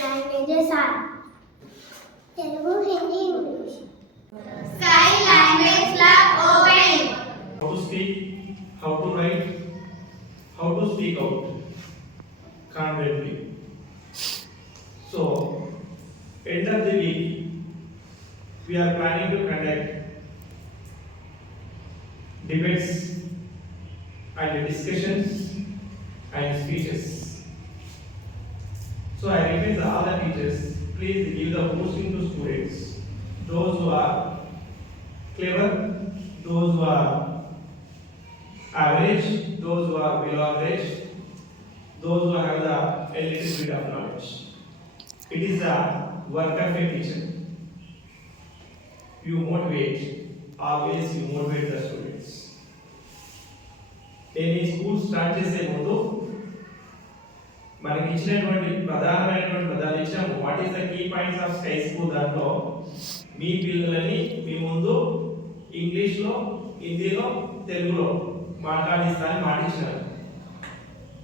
Languages are Telugu, Hindi, English. Sky Language Lab open. How to speak, how to write, how to speak out confidently. So, end of the week, we are planning to conduct debates and discussions and speeches. So I request all the teachers, please give the posting to students. Those who are clever, those who are average, those who are below average, those who have the a little bit of knowledge. It is the work of a teacher. You motivate, always you motivate the students. నేను ఈ school start చేసే ముందు మనకి ఇచ్చినటువంటి ప్రధానమైనటువంటి పదాలు ఇచ్చాము. What is the key points of Sky School? దాంట్లో మీ పిల్లలని మీ ముందు ఇంగ్లీష్లో, హిందీలో, తెలుగులో మాట్లాడిస్తానని మాట ఇచ్చినారు.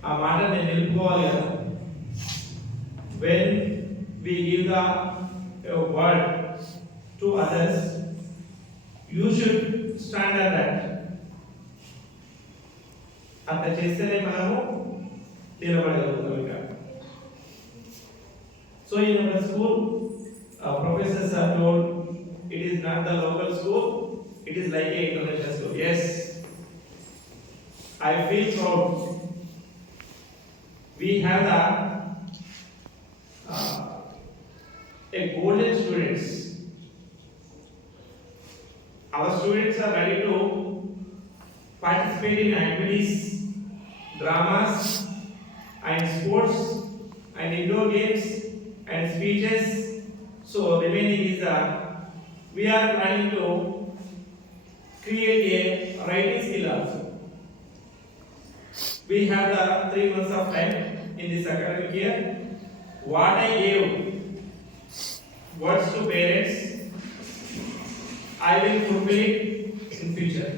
ఆ మాట నేను నిలుపుకోవాలి కదా. When we give the word to others, you should stand at that. అట్లా చేస్తేనే మనము నిలబడగలుగుతాం. ఇంకా so in our school professors are told it is not the local school, it is like a international school. Yes, I feel proud. We have the a golden students. Our students are ready to participate in activities, dramas and sports and indoor games and speeches. So remaining is we are planning to create a writing skill also. We have the 3 months of time in this academic year. What I gave words to parents, I will fulfill it in future.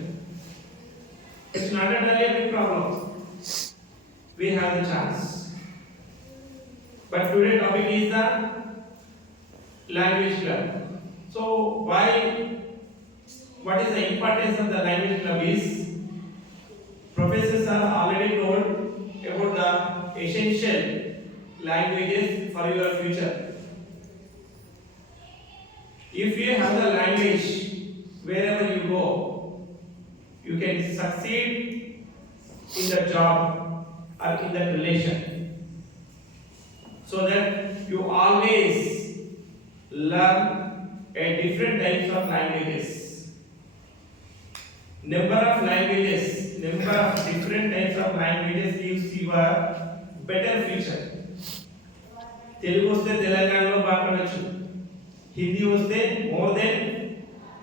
It's not really a big problem. We have the chance. But today's topic is the language club. So what is the importance of the language club is, professors are already told about the essential languages for your future. If you have the language, wherever you go, you can succeed in the job or in that relation. So that you always learn a different types of languages. Number of different types of languages gives you a better future. Telugu వస్తే తెలంగాణలో మాట్లాడొచ్చు, హిందీ వస్తే more than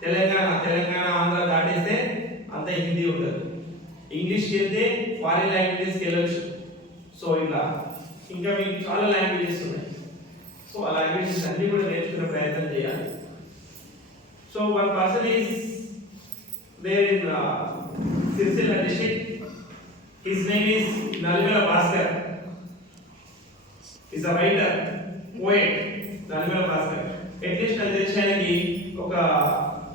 Telangana Andhra దాటేస్తే అంత హిందీ ఉండదు. ఇంగ్లీష్కి వెళ్తే foreign లాంగ్వేజెస్కి వెళ్ళొచ్చు. So ఇలా ఇంకా మీకు చాలా లాంగ్వేజెస్ ఉన్నాయి. సో ఆ లాంగ్వేజెస్ అన్ని కూడా నేర్చుకునే ప్రయత్నం చేయాలి. So one person is there in Sircilla district. His name is Nalgala Bhaskar. Is a writer, poet. Nalgala Bhaskar at least నాకు తెలిసి ఆయనకి ఒక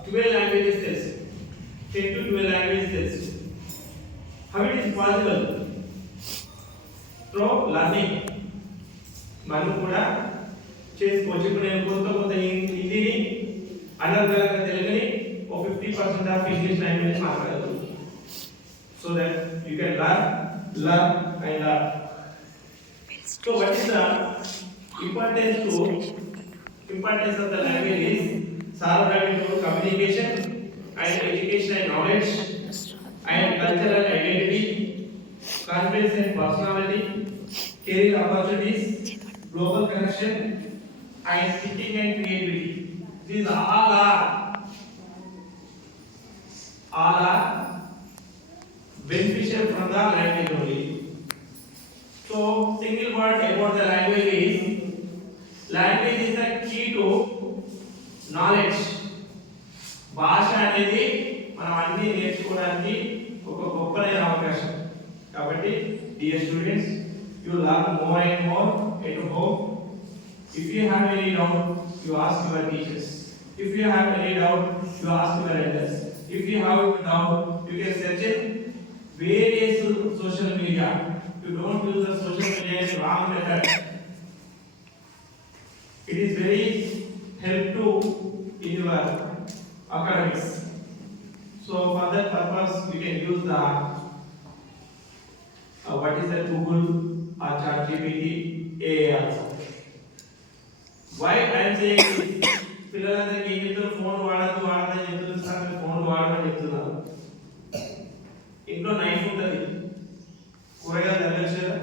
12 లాంగ్వేజెస్ తెలుసు, 10 to 12 లాంగ్వేజెస్ తెలుసు. How it is possible? Through learning. మనం కూడా చేసుకోవచ్చు. ఇప్పుడు నేను కొంత హిందీని, అనర్గళంగా తెలుగుని, 50% ఆఫ్ ఇంగ్లీష్ లాంగ్వేజ్ మాట్లాడగలను. So that you can learn and learn. So what is the importance of the language is surrounding to communication and education and knowledge and cultural identity, confidence and personality, career opportunities, global connection, and thinking and creativity. These all are beneficial from the language only. So single word about the language is the key to knowledge. భాష అనేది మనం అన్ని నేర్చుకోవడానికి ఒక గొప్పదైన అవకాశం. కాబట్టి dear students, you learn more and more at home. If you have any doubt, you ask your teachers. If you have any doubt, you ask your elders. If you have doubt, you can search in various social media. You don't use the social media in wrong method. It is very helpful in your academics. So for that purpose, you can use the what is that Google or ChatGPT, AI also. Why I am saying this? పిల్లలందరికీ ఏం చెప్తారు, phone వాడని చెప్తున్నారు sir, మీరు phone వాడమని చెప్తున్నారు. ఇంట్లో knife ఉంటుంది, కూరగాయలు తగ్గచ్చు కదా,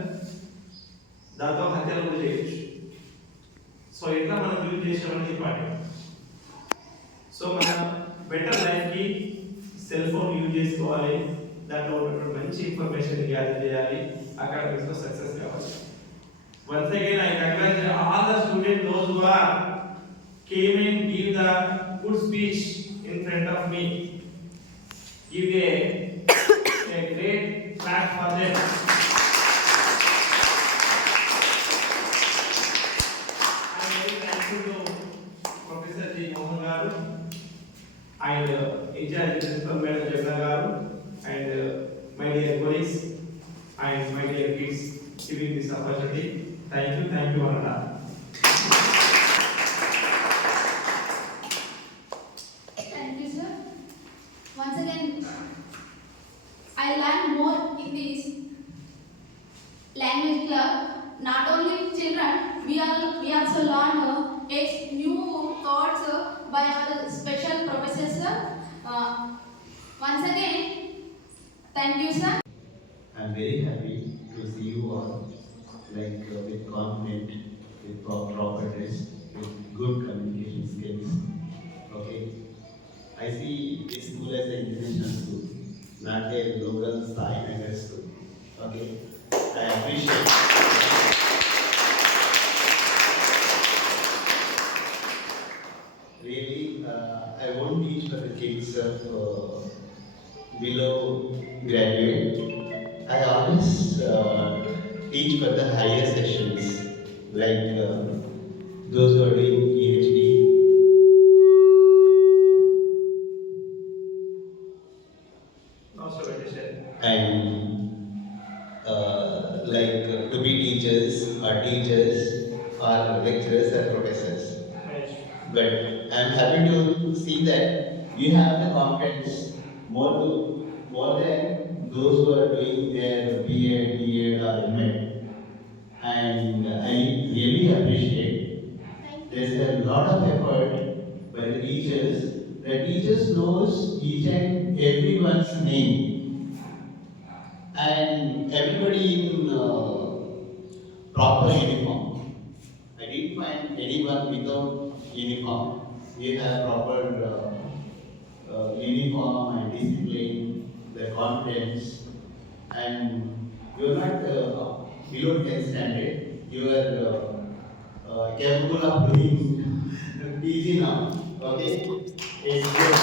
దాంతో హత్యలు కూడా చేయొచ్చు. సో ఎట్లా మనం యూజ్ చేసామని ఇంపార్టెంట్. సో మనం బెటర్ లైఫ్కి సెల్ ఫోన్ యూజ్ చేసుకోవాలి, దాంట్లో ఉన్నటువంటి మంచి ఇన్ఫర్మేషన్ గ్యాదర్ చేయాలి, అకాడమిక్స్లో సక్సెస్ కావాలి. Once again, I congratulate all the students, those who are came and give the good speech in front of me. Give a great clap for them. I am very thankful to Professor G. Mohan Garu and in-charge principal Madam Jagna Garu and my dear colleagues and my dear kids giving this opportunity. Thank you, Ananda. Thank you, sir. Once again, I learned more in this language club. Not only children, we also learn new thoughts by our special professors. Once again, thank you, sir. I'm very happy to see you all with confident, with proper dress, with good communication skills. Okay, I see this school as an international school, not a local Sai school. Okay, I appreciate. Really, I won't teach for the kids of below graduate. I always teach for the higher sessions, like those who are doing PhD. And to be teachers or lecturers or professors. But I'm happy to see that you have the confidence more than those who are doing their BA, DEd or MA. And I really appreciate there's a lot of effort by the teachers. The teachers knows each and everyone's name. And everybody in proper uniform. I didn't find anyone without uniform. You have proper uniform and discipline, the confidence, and you are not below 10 standard. You are capable of doing PG now. Okay? It's good.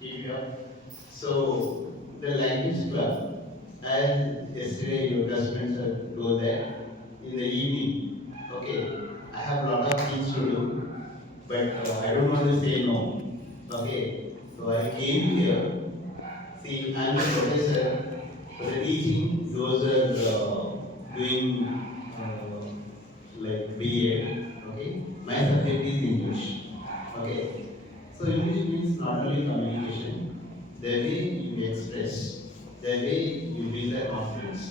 Keep it up. So, the language club, as yesterday your classmates go there in the evening. Okay, I have a lot of things to do, but I don't want to say no. Okay, so I came here. See, I'm the professor for the teaching. Those are doing like BA. Okay, my subject is English. Okay, so English means not only communication, the way you express, the way you build the confidence.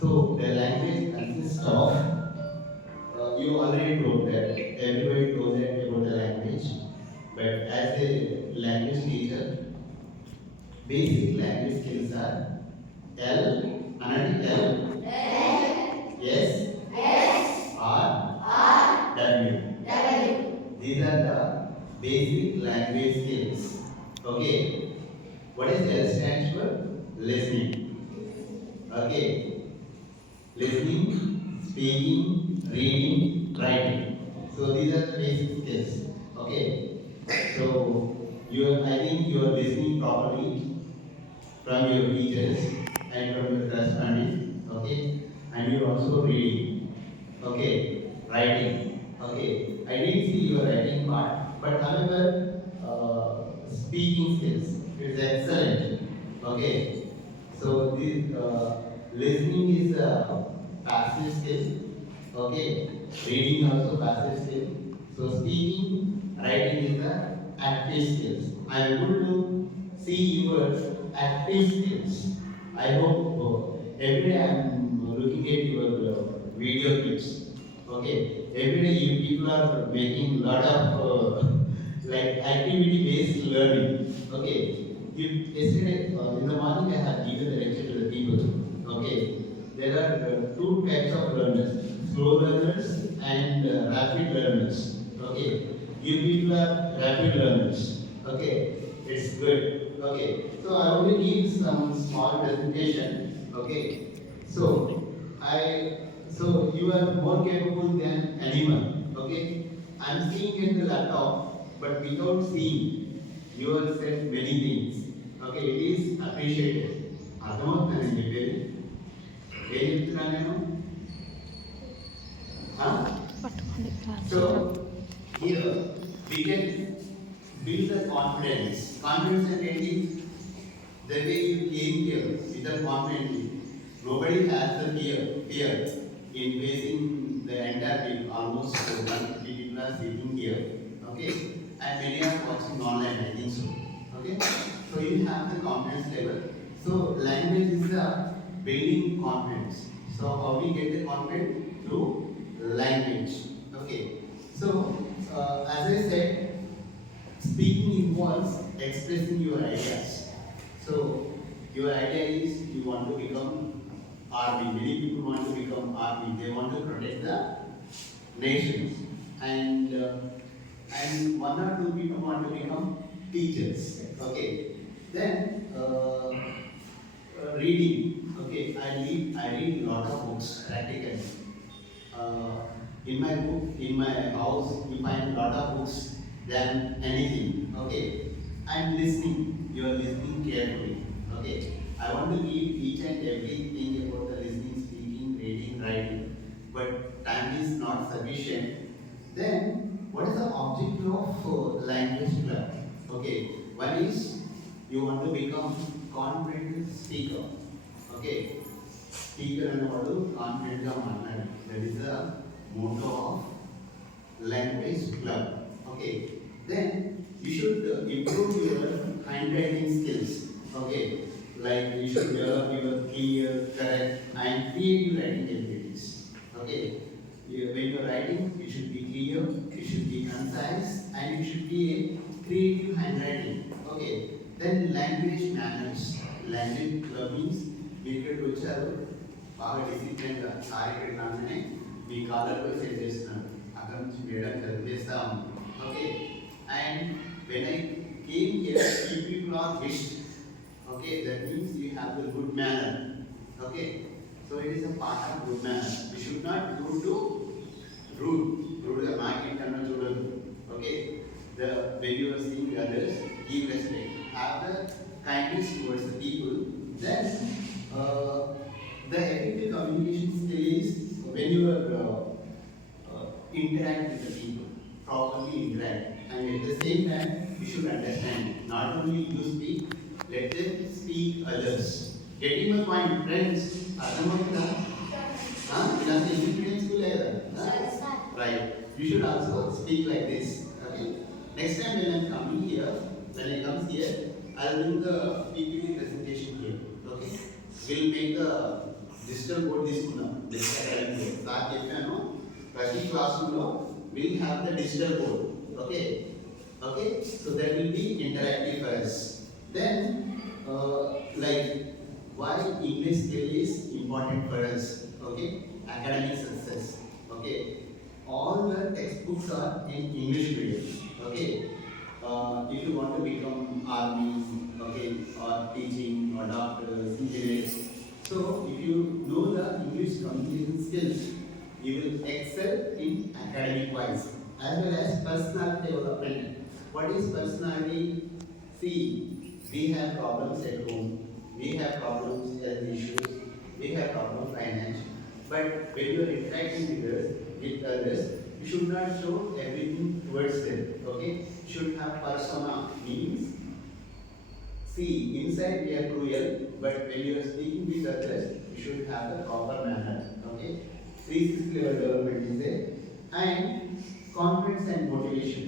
So the language consists of, you already told that, everybody knows that about the language, but as a language teacher, basic language skills are L, another L, S, R, W. These are the basic language skills. Okay. What is L stands for? Listening. Okay. Listening, speaking, reading, writing. So these are the basic skills. Okay. So I think you are listening properly from your teachers and from your classmates. Okay. And and you also reading. Okay, writing. Okay, I didn't see your writing part, but however, speaking skills is excellent. Okay, so this listening is a passive skill. Okay, reading also passive skill. So speaking, writing is the active skills. I am able to see your active skills. I hope every day I am looking at your video clips. Okay, every day you people are making lot of like activity based learning. Okay, yesterday in the morning I have given the lecture to the people. Okay, there are two types of learners: slow learners and rapid learners. Okay, you people are rapid learners. Okay, it's good. Okay, so I only need some small presentation. Okay, so so you are more capable than anyone. Okay, I'm seeing in the laptop, but without seeing, you have said many things. Okay, it is appreciated. అర్థమవుతుందండి చెప్పేది ఏం చెప్తున్నాను నేను So here we can build the confidence. Confidence and ఏంటి? The way you came here with the confidence. Nobody has the fear in facing the entire week. Almost 150 people are sitting here. Okay, and many are watching online. I think so. Okay, so you have the confidence level. So language is the building confidence. So how we get the confidence? Through language. Okay, so as I said, speaking involves expressing your ideas. So your idea is you want to become army. Many people want to become army. They want to protect the nations, and one or two people want to become teachers. Okay, then reading. Okay, I read a lot of books practically. In my house, you find a lot of books than anything. Okay, and listening. You are listening carefully. Okay, I want to give each and everything about the listening, speaking, reading, writing, but time is not sufficient. Then, what is the objective of language club? Okay, one is you want to become confident speaker. Okay, speaker and what do confident manner. That is the motto of language club. Okay, then you should improve your handwriting skills. Okay, like you should develop your clear, correct, and creative writing abilities. Okay, when you are writing, you should be clear, you should be concise, and you should be a creative handwriting. Okay, then language manners. Language club means మీరు ఇక్కడికి వచ్చారు బాగా డిసిప్లిన్గా sir ఇక్కడికి రాగానే మీ కాలర్లో set చేస్తున్నాను అక్కడ నుంచి madam చదివేస్తాం. Okay, and when I came here you people are wished. Okay, that means you have the good manner. Okay, so it is a part of good manner. We should not go to rude ga market kanna chudadu. Okay, when you are seeing others, give respect, have the kindness towards the people. Then the effective communication skill is when you are interact with the people, properly interact, and at the same time you should understand. Not only you speak, let them speak others. Getting my point, friends? అర్థమవుతుందా? ఇలాంటి influence లేదా? Right. You should also speak like this. Okay. Next time when I'm coming here, when I come here, I'll do the PPT presentation here. Okay. We'll make the digital board తీసుకుందాం. Digital academic board. Sir చెప్పాను ప్రతి క్లాసులో we'll have the digital board. Okay. Okay. So that will be interactive for us. Then, like, why English skill is important for us? Okay, academic success. Okay, all the textbooks are in English medium. Okay, if you want to become army, okay, or teaching, or doctors, engineers, so if you know the English communication skills, you will excel in academic wise as well as personality development. What is personality? See. We have problems at home, we have problems, health issues, we have problems finance, but But when you are interacting with others, you should not show everything towards them. Okay? You should have persona, means see, inside we are cruel, but when you are speaking with others, you should have the proper manner. Okay? 360 level development is there. And confidence and motivation.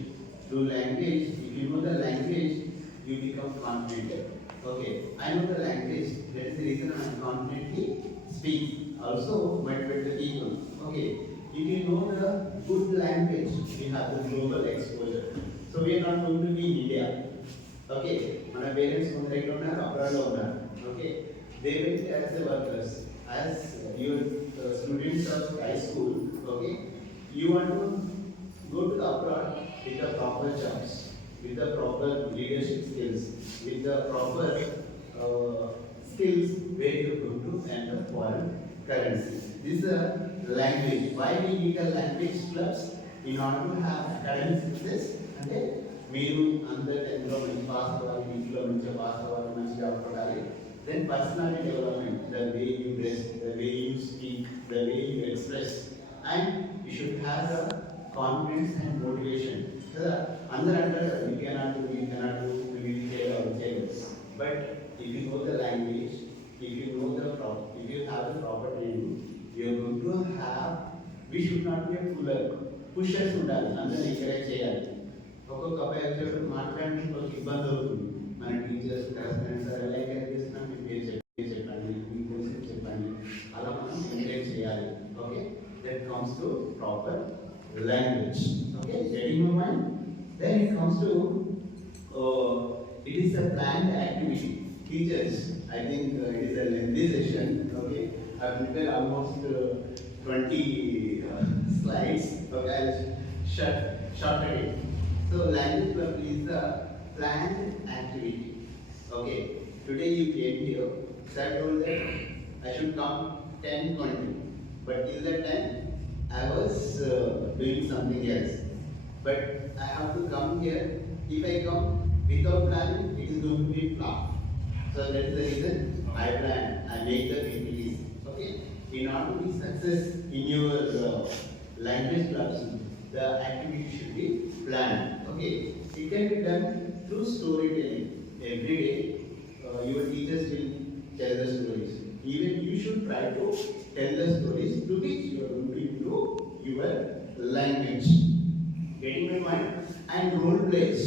Through language, if you know the language, you become confident. Okay, I know the language, that is the reason I am confidently speak. Also, motivate the people. Okay, if you know the good language, we have the global exposure. So we are not going to be in India. Okay, my parents abroad. Okay, they went as a workers, as your students of high school. Okay, you want to go to the abroad with the proper jobs, with the proper leadership skills, with the proper skills where you are going to earn the foreign currency. This is a language. Why we need a language clubs? In order to have academic success, అంటే మీరు అందరు 10th లో మంచి pass అవ్వాలి, ఇంట్లో మంచిగా pass అవ్వాలి, మంచి జాబ్ కొట్టాలి. Then personality development, the way you dress, the way you speak, the way you express, and you should have the confidence and motivation. కదా అందరూ అంటారు you cannot do, ఇది చేయలేదు. But if you know the language, if you know the if you have the proper training, you are going to have. We should not be a puller. Pushers ఉండాలి, అందరిని encourage చేయాలి. ఒక్కొక్క అబ్బాయి వచ్చేటప్పుడు మాట్లాడడానికి వాళ్ళకి ఇబ్బంది అవుతుంది. మన టీచర్స్ కరెస్పాండెంట్స్ ఎలా ఎంకరేజ్ చేస్తున్నాం, మీ పేరు చెప్పండి, మీ కోసం చెప్పండి, అలా మనం ఎంకరేజ్ చేయాలి. Okay, that comes to proper language. Okay, getting my mind. Then it comes to it is a planned activity. Teachers, I think it is a lengthy session. Okay, I've prepared almost 20 slides. Okay, I'll shorten it. So language club is a planned activity. Okay, today you came here. Sir told that I should come 10:20, but till that time I was doing something else. But I have to come here. If I come without planning, it is going to be flop. So that is the reason I plan. I make the activities. Okay. In order to be success in your language clubs, the activity should be planned. Okay. It can be done through storytelling. Every day, your teachers will tell the stories. Even you should try to tell the stories to which you are going to improve your language. Getting my point? And role plays.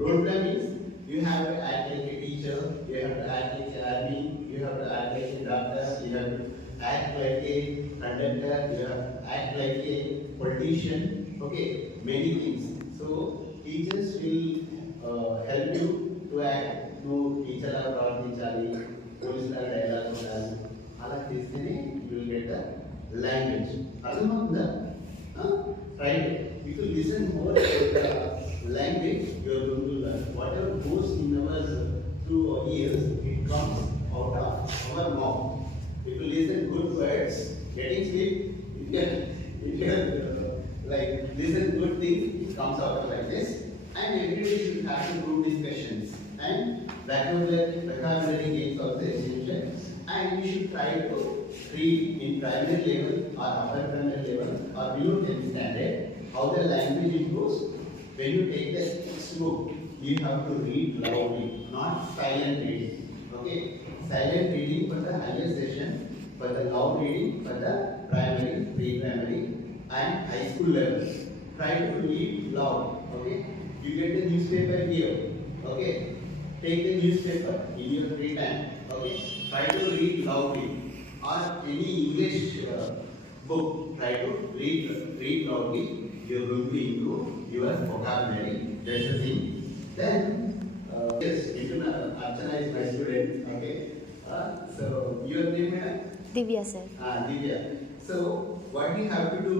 Role play means you have to act like a teacher, you have to act like an army, you have to act like a doctor, you have to act like a conductor, you have to act like a politician. Okay, many things. So teachers will help you to act. To teacher la pravartinchali, police la dialogue unali, ala chestene you will get the language. Arthamavunda? Right. If you listen more to the language, you are going to learn. Whatever goes in our through our ears, it comes out of our mouth. If you listen good words, getting sleep, you can like listen good things, it comes out like this. And every day you have to do discussions. And vocabulary games also essential. And you should try to read in primary level or upper primary level or below 10th standard how the language improves. When you take the textbook, you have to read loudly, not silent reading. Okay, silent reading for the higher session, for the loud reading for the primary, pre-primary, and high school level. Try to read loud. Okay, you get the newspaper here. Okay, take the newspaper in your free time. Okay, try to read loudly. Or any English book, try to read loudly. You are going to improve your vocabulary. That's the thing. Then, yes, Archana is my student. Okay, so your name is Divya sir. Divya. So what you have to do,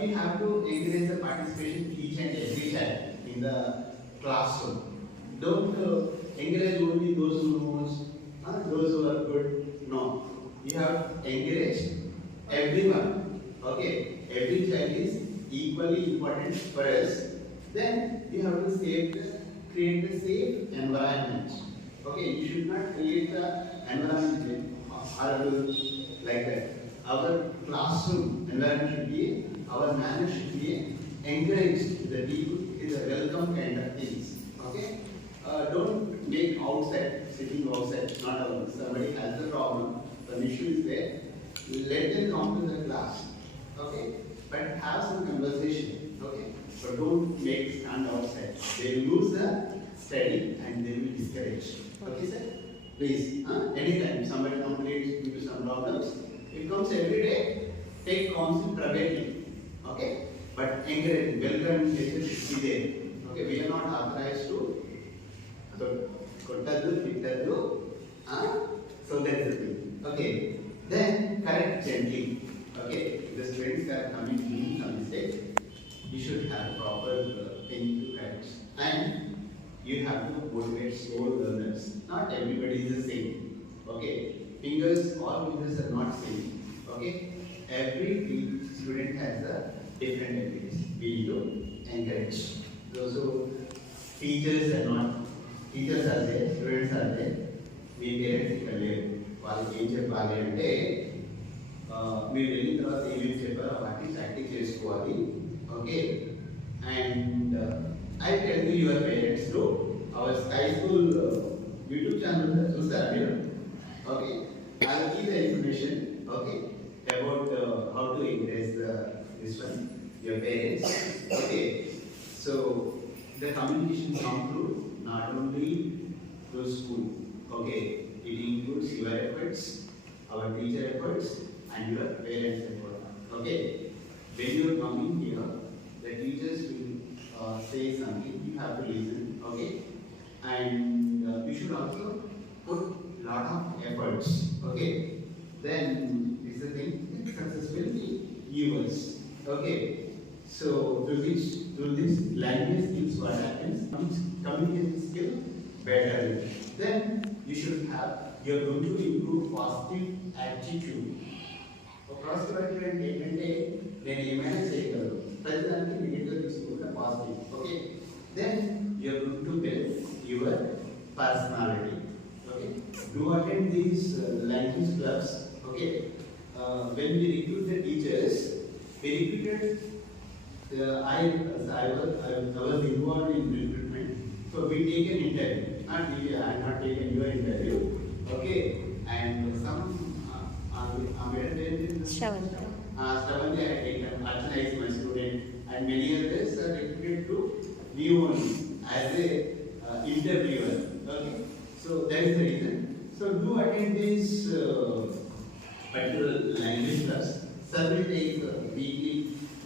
you have to encourage the participation each and every time in the classroom. Don't encourage only those who knows, those who are good. No, you have encouraged everyone. Okay, every child is equally important for us. Then you have to create a safe environment. Okay, you should not create the environment horrible like that. our classroom environment should be, our manner should be encouraged the people is a welcome kind of things. Okay? Don't make outside, sitting outside, not allowed. Somebody has a problem, an issue is there, let them come to the class. Okay? But have some conversation. Okay? But don't make stand outside. They will lose the study and they will be discouraged. Okay, sir? Please, anytime somebody complains due to some problems, it comes every day, take counsel privately. Okay? But encourage, welcome nature should be there. Okay, we are not authorized to kottadu, tittadu, so that is the thing. Okay, then correct gently. Okay, if the students are coming doing some mistake, you should have proper thing to correct. And you have to motivate slow learners. Not everybody is the same. Okay, all fingers are not same. Okay, every student has a different abilities. We need to encourage. Those who teachers are there, students are there. Me parents ఇక్కడ లేరు, వాళ్ళకి ఏం చెప్పాలి అంటే మీరు వెళ్ళిన తర్వాత ఏమేమి చెప్పారో వాటిని ప్రాక్టీస్ చేసుకోవాలి. Okay, and I tell to your parents to our sky school YouTube channel చూస్తారా మీరు? Okay, I will give the information okay about how to increase this one your parents. Okay, so the communication comes through not only through school. Okay, it includes your efforts, our teacher efforts, and your parents' effort. Okay, when you are coming here, the teachers will say something. You have to listen. Okay, and you should also put lot of efforts. Okay, then this is the thing. Successfully yours. Okay. So through this language skills, what happens? Communication skill better. Then you're going to improve positive attitude. Positive attitude అంటే ఏంటంటే నేను ఏమైనా చేయగలను, ప్రతిదానికి negative తీసుకుంటే positive. Okay, then you're going to build your personality. Okay, do attend these language clubs. Okay, when we recruit the teachers, we recruited. I was involved in recruitment, so we take an interview. I have not taken your interview. Okay, and some Shravanta. Shravanta I had taken. Archana is my student, and many others are recruited to new only as a interviewer. Okay, so that is the reason. So do attend this particular language class. Survey takes weekly.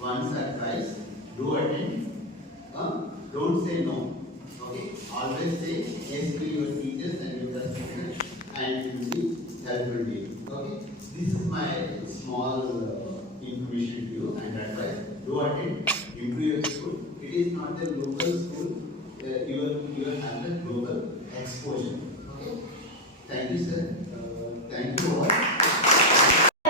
Once or twice, do attend. Don't say no. Okay, always say yes to your teachers and your customers, and it will be helpful to you. Okay, this is my small information to you and advice. Do attend. Improve your school. It is not a local school. You will have a global exposure. Okay. Thank you, sir. Thank you all.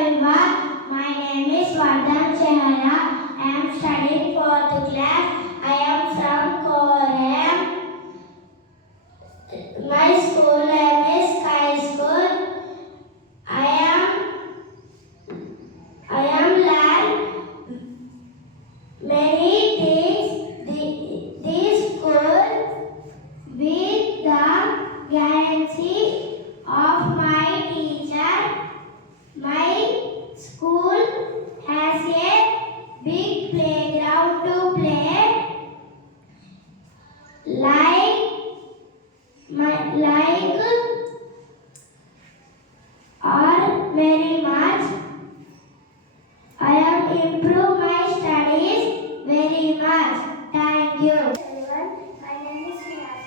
Everyone, my name is Vardhan Chehara. I am studying 4th class. I am from Koram. My school name is Sky School. I am learned many things. This school with the guarantee of my teacher. My school has a big playground to play. Like or very much. I have improved my studies very much. Thank you. Everyone, my name is Srinivas.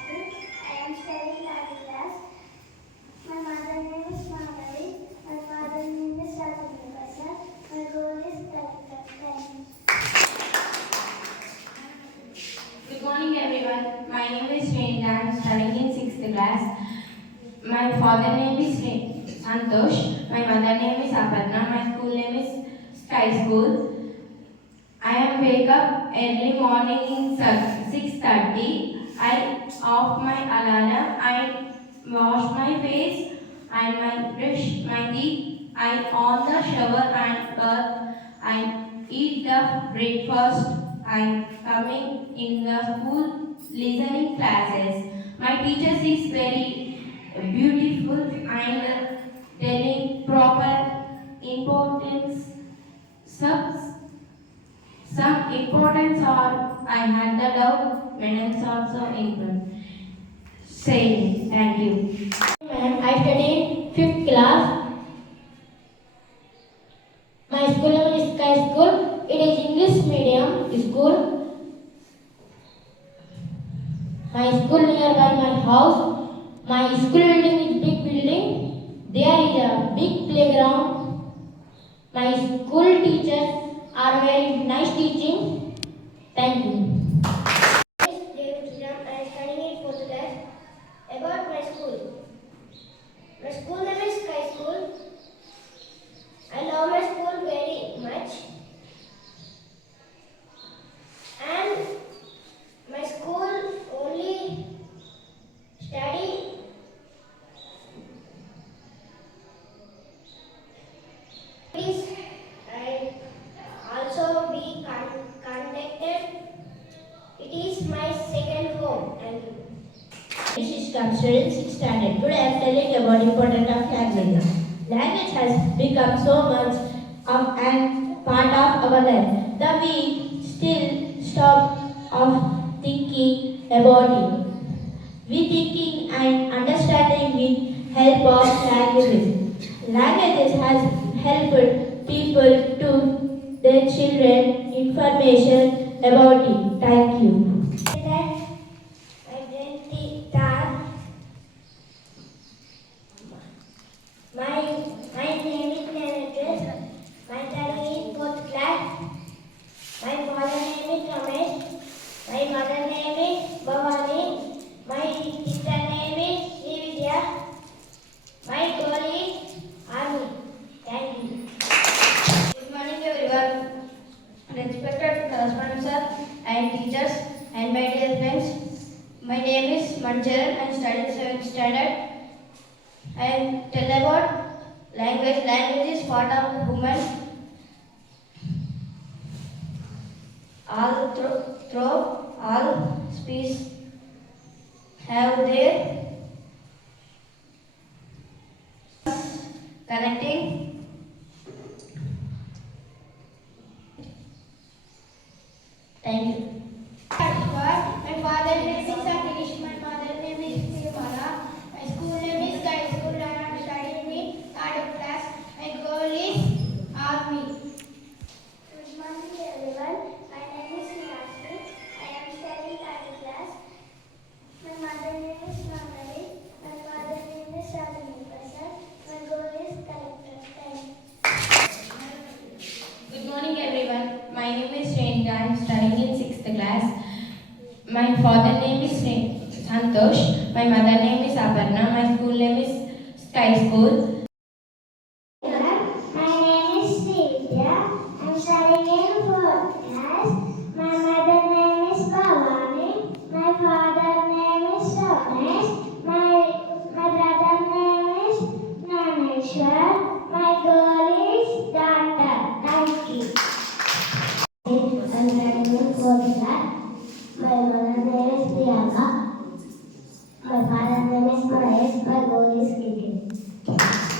I am studying 3rd class. My mother name is Manali. My father name is Rajendra. My goal is collector. Thank you. Good morning, everyone. My name is Srinivas. I am studying in 6th class. My father name is Santosh. My mother name is Aparna. My school name is Sky School. I am wake up early morning in 6:30. I off my alarm. I wash my face and brush my teeth I on the shower and bath. I eat the breakfast. I coming in the school listening classes. My teachers is very beautiful and telling proper importance. Some importance are I had the doubt, medals also important. Saying thank you. I study 5th class. My school name is Sky School. It is English medium school. My school nearby my house. My school building is big building. There is a big playground. My school teachers are very nice teaching. Thank you. I am studying in 4th class. About my school. My school name is Sky School. I love my school very much. And my school only study please and also be contacted. It is my second home. Thank you. This is student 6th standard. Today I am telling about importance of language. Language has become so much of an part of our life that we still stop of thinking about it. We thinking and understanding with help of languages. Languages has helped people to their children information about it. Thank you. My name is Nanatus. My study is 4th class. My father name is Ramesh. My mother name is Bhavani. My sister name is Srividya. My goal is Army. Thank you. Good morning everyone. Respected correspondent sir and teachers and my dear friends. My name is Mancharan and study 7th standard. I tell about language. Language is part of human. All species have their connecting. Thank you. My father name is Akhilesh. My mother name is Simala. My school name is Sky School. I am studying in 3rd class. My goal is Army. Good morning everyone. My name is Nashri. I am studying 3rd class. My mother name is Namari. My father name is Shamini Prasad. My goal is collector. Good morning everyone. My name is Srenika. I am studying in 6th class. My father name is Santosh. My mother name is Aparna. My school name is Sky School. My name is Srividya. I am studying in 4th class. My mother name is Bhavani. My father name is Ramesh. My brother name is Naneshwar. My goal is doctor. Thank you. I am studying in 4th class. My mother name is Priyanka. My father name is Mahesh. My goal is cricket.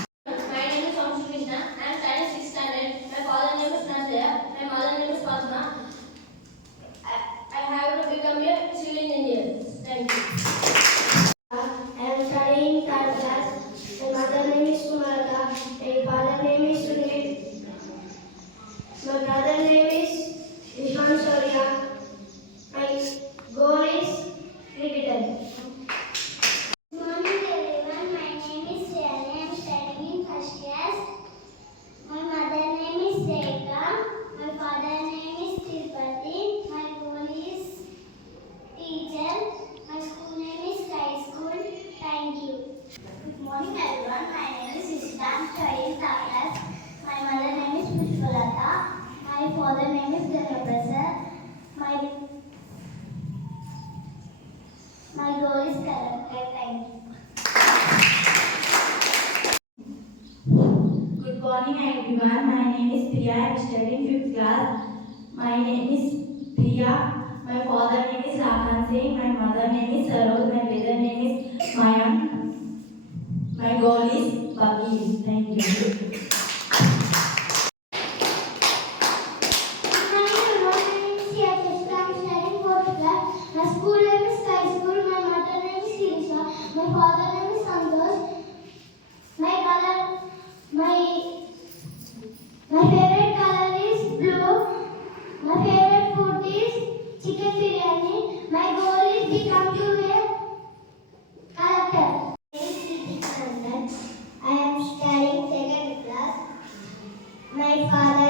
Priya. I am studying 5th class. My name is Priya. My father name is Rakan Singh. My mother name is Saroj. My brother name is Mayank. My goal is Buggy. Thank you. My name is Yateshka. I am studying 4th class. My school name is Sky School. My mother name is Sirisha. My father name is Santosh. My favorite color is blue. My favorite food is chicken biryani. My goal is become to a collector. I am studying 2nd class. My father